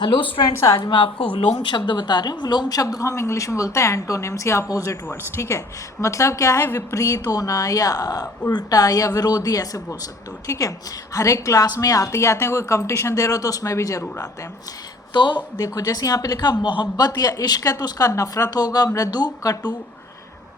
Hello students, आज मैं आपको विलोम शब्द बता रही हूँ। विलोम शब्द को हम इंग्लिश में बोलते हैं एंटोनिम्स या अपोजिट वर्ड्स। ठीक है, मतलब क्या है? विपरीत होना या उल्टा या विरोधी, ऐसे बोल सकते हो। ठीक है, हर एक क्लास में आते ही आते हैं। कोई कंपटीशन दे रहे हो तो उसमें भी ज़रूर आते हैं। तो देखो, जैसे यहाँ पे लिखा मोहब्बत या इश्क है तो उसका नफरत होगा। मृदु कटु,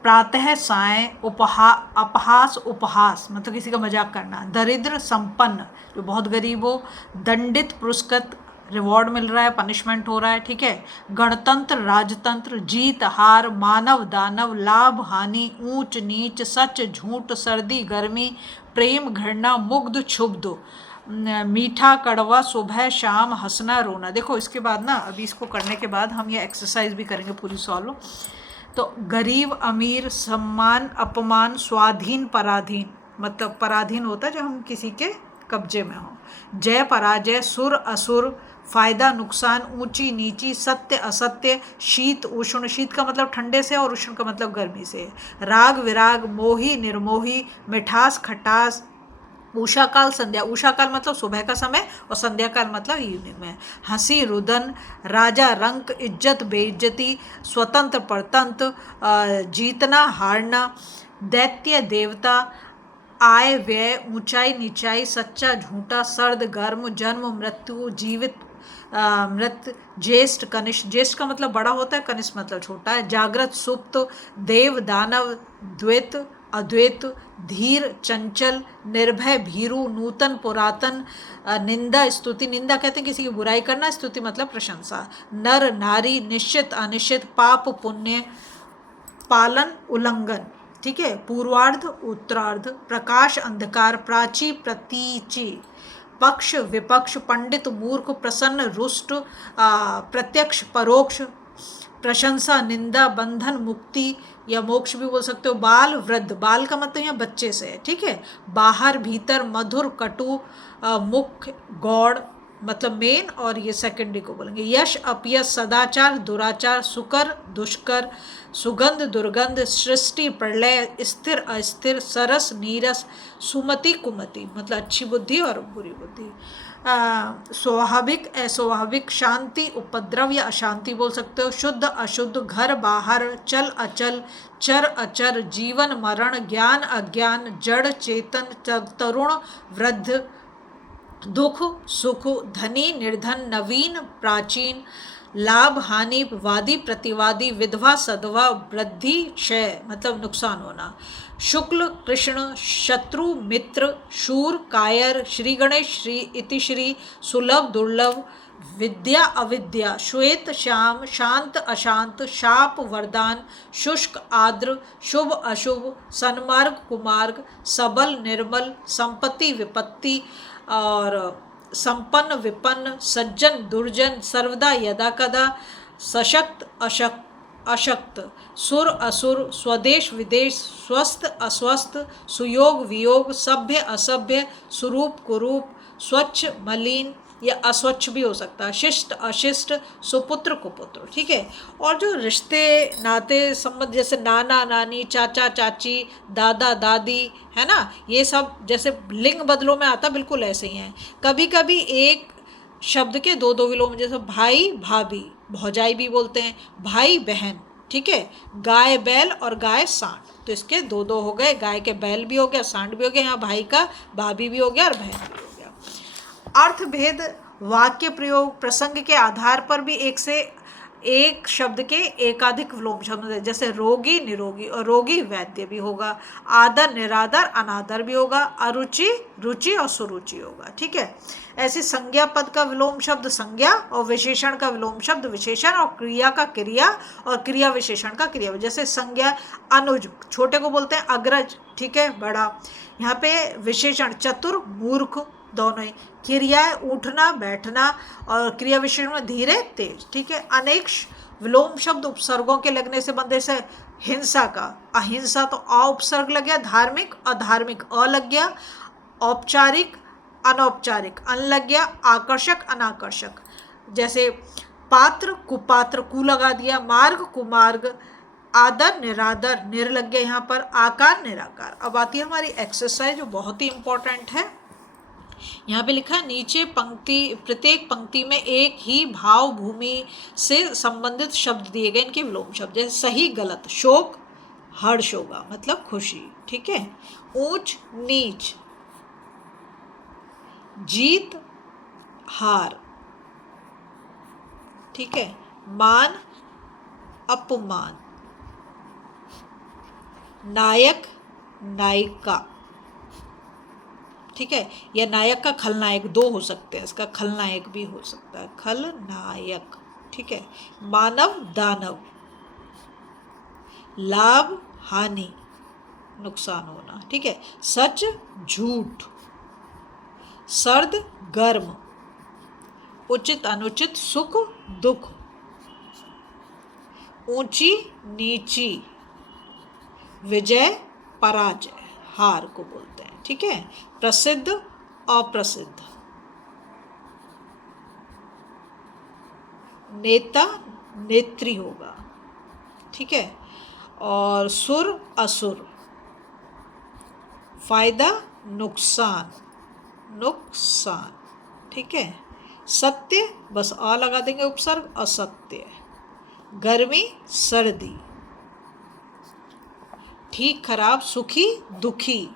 प्रातः साय, अपहास उपहास मतलब किसी का मजाक करना। दरिद्र संपन्न, जो बहुत गरीब हो। दंडित पुरस्कृत, रिवॉर्ड मिल रहा है, पनिशमेंट हो रहा है। ठीक है, गणतंत्र राजतंत्र, जीत हार, मानव दानव, लाभ हानि, ऊंच नीच, सच झूठ, सर्दी गर्मी, प्रेम घृणा, मुग्ध क्षुब्ध, मीठा कड़वा, सुबह शाम, हंसना रोना। देखो इसके बाद ना, अभी इसको करने के बाद हम ये एक्सरसाइज भी करेंगे पूरी सॉल्व। तो गरीब अमीर, सम्मान अपमान, स्वाधीन पराधीन, मतलब पराधीन होता है जब हम किसी के कब्जे में हों। जय पराजय, सुर असुर, फायदा नुकसान, ऊंची नीची, सत्य असत्य, शीत उष्ण, शीत का मतलब ठंडे से और उष्ण का मतलब गर्मी से। राग विराग, मोही निर्मोही, मिठास खटास, उषा काल संध्या, उषा काल मतलब सुबह का समय और संध्या काल मतलब इवनिंग में। हंसी रुदन, राजा रंक, इज्जत बेइज्जती, स्वतंत्र परतंत्र, जीतना हारना, दैत्य देवता, आय व्यय, ऊंचाई नीचाई, सच्चा झूठा, सर्द गर्म, जन्म मृत्यु, जीवित मृत, ज्येष्ठ कनिष्ठ, ज्येष्ठ का मतलब बड़ा होता है, कनिष्ठ मतलब छोटा है। जागृत सुप्त, देव दानव, द्वैत अद्वैत, धीर चंचल, निर्भय भीरु, नूतन पुरातन, निंदा स्तुति, निंदा कहते हैं किसी की बुराई करना, स्तुति मतलब प्रशंसा। नर नारी, निश्चित अनिश्चित, पाप पुण्य, पालन उल्लंघन। ठीक है, पूर्वार्ध उत्तरार्ध, प्रकाश अंधकार, प्राची प्रतीचि, पक्ष विपक्ष, पंडित मूर्ख, प्रसन्न रुष्ट, प्रत्यक्ष परोक्ष, प्रशंसा निंदा, बंधन मुक्ति या मोक्ष भी बोल सकते हो। बाल वृद्ध, बाल का मतलब यहाँ बच्चे से है। ठीक है, बाहर भीतर, मधुर कटु, मुख्य गौड़ मतलब मेन, और ये सेकेंडरी को बोलेंगे। यश अपयश, सदाचार दुराचार, सुकर दुष्कर, सुगंध दुर्गंध, सृष्टि प्रलय, स्थिर अस्थिर, सरस नीरस, सुमति कुमति मतलब अच्छी बुद्धि और बुरी बुद्धि। स्वाभाविक अस्वाभाविक, शांति उपद्रव या अशांति बोल सकते हो। शुद्ध अशुद्ध, घर बाहर, चल अचल, चर अचर, जीवन मरण, ज्ञान अज्ञान, जड़ चेतन, तरुण वृद्ध, दुख सुख, धनी निर्धन, नवीन प्राचीन, लाभ हानि, वादी प्रतिवादी, विधवा सधवा, वृद्धि क्षय मतलब नुकसान होना। शुक्ल कृष्ण, शत्रु मित्र, शूर कायर, श्री गणेश श्री इति श्री, सुलभ दुर्लभ, विद्या अविद्या, श्वेत श्याम, शांत अशांत, शाप वरदान, शुष्क आर्द्र, शुभ अशुभ, सन्मार्ग कुमार्ग, सबल निर्मल, संपत्ति विपत्ति, और संपन्न विपन्न, सज्जन दुर्जन, सर्वदा यदा कदा, सशक्त अशक्त अशक्त, सुर असुर, स्वदेश विदेश, स्वस्थ अस्वस्थ, सुयोग वियोग, सभ्य असभ्य, सुरूप कुरूप, स्वच्छ मलिन या अस्वच्छ भी हो सकता है। शिष्ट अशिष्ट, सुपुत्र कुपुत्र। ठीक है, और जो रिश्ते नाते संबंध जैसे नाना नानी, चाचा चाची, दादा दादी, है ना, ये सब जैसे लिंग बदलों में आता बिल्कुल ऐसे ही हैं। कभी कभी एक शब्द के दो दो विलोम, जैसे भाई भाभी, भौजाई भी बोलते हैं, भाई बहन। ठीक है, गाय बैल और गाय सांड, तो इसके दो दो हो गए, गाय के बैल भी हो गया, सांड भी हो गया, यहाँ भाई का भाभी भी हो गया और बहन भी हो गया। अर्थ भेद, वाक्य प्रयोग, प्रसंग के आधार पर भी एक से एक शब्द के एकाधिक विलोम शब्द, जैसे रोगी निरोगी, और रोगी वैद्य भी होगा। आदर निरादर अनादर भी होगा। अरुचि रुचि और सुरुचि होगा। ठीक है, ऐसे संज्ञा पद का विलोम शब्द संज्ञा, और विशेषण का विलोम शब्द विशेषण, और क्रिया का क्रिया, और क्रिया विशेषण का क्रिया। जैसे संज्ञा अनुज, छोटे को बोलते हैं अग्रज। ठीक है, बड़ा। यहाँ पे विशेषण चतुर मूर्ख दोनों ही। क्रियाएं उठना बैठना, और क्रिया विशेषण में धीरे तेज। ठीक है, अनेक विलोम शब्द उपसर्गों के लगने से बनते, से हिंसा का अहिंसा तो अ उपसर्ग लग गया, धार्मिक अधार्मिक अ लग गया, औपचारिक अनौपचारिक अन लग गया, आकर्षक अनाकर्षक, जैसे पात्र कुपात्र कु लगा दिया, मार्ग कुमार्ग, आदर निरादर निर लग गया यहाँ पर, आकार निराकार। अब आती है हमारी एक्सरसाइज जो बहुत ही इंपॉर्टेंट है। यहाँ पे लिखा है नीचे पंक्ति, प्रत्येक पंक्ति में एक ही भाव भूमि से संबंधित शब्द दिए गए, इनके विलोम शब्द। जैसे सही गलत, शोक हर्ष होगा मतलब खुशी, ठीक है। ऊंच नीच, जीत हार, ठीक है। मान अपमान, नायक नायिका, ठीक है। या नायक का खलनायक, दो हो सकते हैं, इसका खलनायक भी हो सकता है, खलनायक, ठीक है। मानव दानव, लाभ हानि नुकसान होना, ठीक है। सच झूठ, सर्द गर्म, उचित अनुचित, सुख दुख, ऊंची नीची, विजय पराजय, हार को बोलते हैं, ठीक है। प्रसिद्ध अप्रसिद्ध, नेता नेत्री होगा, ठीक है। और सुर असुर, फायदा नुकसान नुकसान, ठीक है। सत्य, बस आ लगा देंगे उपसर्ग, असत्य। गर्मी सर्दी, ठीक खराब, सुखी दुखी,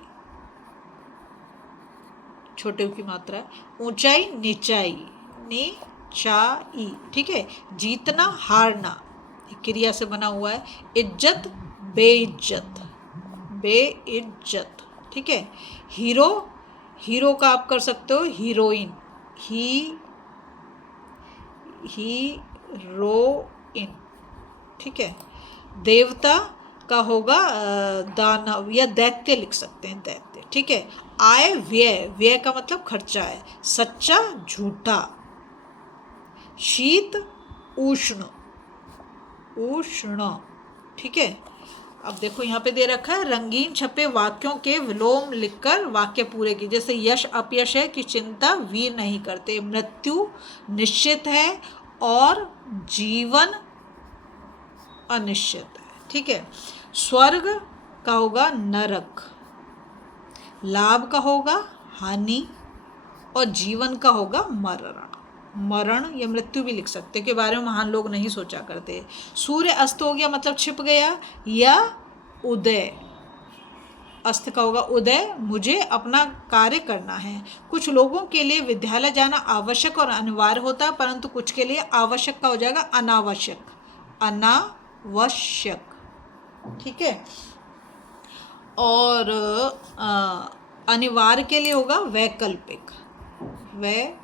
छोटे की मात्रा है। ऊंचाई नीचाई, नीचाई, ठीक है। जीतना हारना, क्रिया से बना हुआ है। इज्जत बेइज्जत, बेइज्जत, ठीक है। हीरो, हीरो का आप कर सकते हो हीरोइन, हीरोइन, ठीक है। देवता का होगा दानव या दैत्य लिख सकते हैं, दैत्य, ठीक है। आय व्यय, व्यय का मतलब खर्चा है। सच्चा झूठा, शीत उष्ण, उष्ण, ठीक है। अब देखो यहाँ पे दे रखा है रंगीन छपे वाक्यों के विलोम लिखकर वाक्य पूरे की। जैसे यश अपयश है कि चिंता वीर नहीं करते, मृत्यु निश्चित है और जीवन अनिश्चित है, ठीक है। स्वर्ग का होगा नरक, लाभ का होगा हानि और जीवन का होगा मरण, मरण या मृत्यु भी लिख सकते हैं, के बारे में महान लोग नहीं सोचा करते। सूर्य अस्त हो गया मतलब छिप गया या उदय, अस्त का होगा उदय, मुझे अपना कार्य करना है। कुछ लोगों के लिए विद्यालय जाना आवश्यक और अनिवार्य होता है, परंतु कुछ के लिए आवश्यक का हो जाएगा अनावश्यक, अनावश्यक, ठीक है। और अनिवार्य के लिए होगा वैकल्पिक, वैकल्पिक,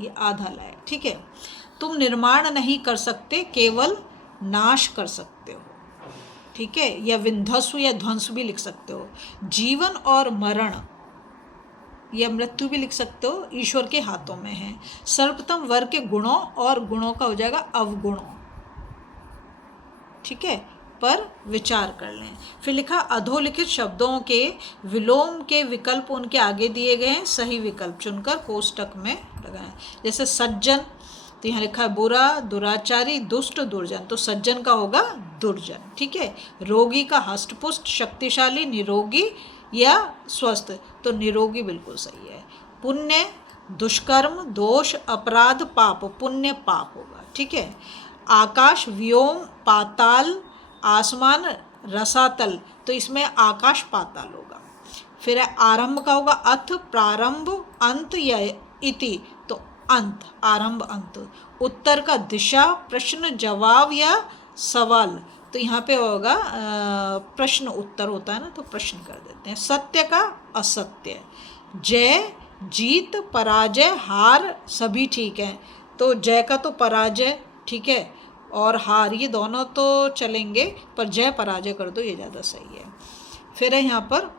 ये आधा लाए, ठीक है। तुम निर्माण नहीं कर सकते, केवल नाश कर सकते हो, ठीक है। या विध्वंस या ध्वंस भी लिख सकते हो। जीवन और मरण या मृत्यु भी लिख सकते हो, ईश्वर के हाथों में है। सर्वप्रथम वर्ग के गुणों और गुणों का हो जाएगा अवगुणों, ठीक है, पर विचार कर लें। फिर लिखा अधोलिखित शब्दों के विलोम के विकल्प उनके आगे दिए गए हैं, सही विकल्प चुनकर कोष्टक में लगाएं। जैसे सज्जन, तो यहाँ लिखा है बुरा, दुराचारी, दुष्ट, दुर्जन, तो सज्जन का होगा दुर्जन, ठीक है। रोगी का हष्टपुष्ट, शक्तिशाली, निरोगी या स्वस्थ, तो निरोगी बिल्कुल सही है। पुण्य, दुष्कर्म, दोष, अपराध, पाप, पुण्य पाप होगा, ठीक है। आकाश, व्योम, पाताल, आसमान, रसातल, तो इसमें आकाश पाताल होगा। फिर आरंभ का होगा अथ, प्रारंभ, अंत या इति, तो अंत, आरंभ अंत। उत्तर का दिशा, प्रश्न, जवाब या सवाल, तो यहाँ पे होगा प्रश्न उत्तर होता है ना, तो प्रश्न कर देते हैं। सत्य का असत्य, जय जीत, पराजय, हार, सभी ठीक हैं, तो जय का तो पराजय, ठीक है, और हार, ये दोनों तो चलेंगे, पर जय पराजय कर दो, ये ज़्यादा सही है। फिर है यहाँ पर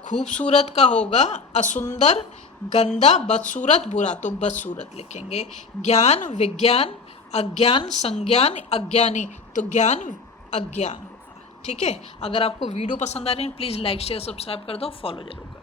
खूबसूरत का होगा असुंदर, गंदा, बदसूरत, बुरा, तो बदसूरत लिखेंगे। ज्ञान विज्ञान, अज्ञान संज्ञान, अज्ञानी, तो ज्ञान अज्ञान होगा, ठीक है। अगर आपको वीडियो पसंद आ रही है प्लीज़ लाइक शेयर सब्सक्राइब कर दो, फॉलो जरूर करो।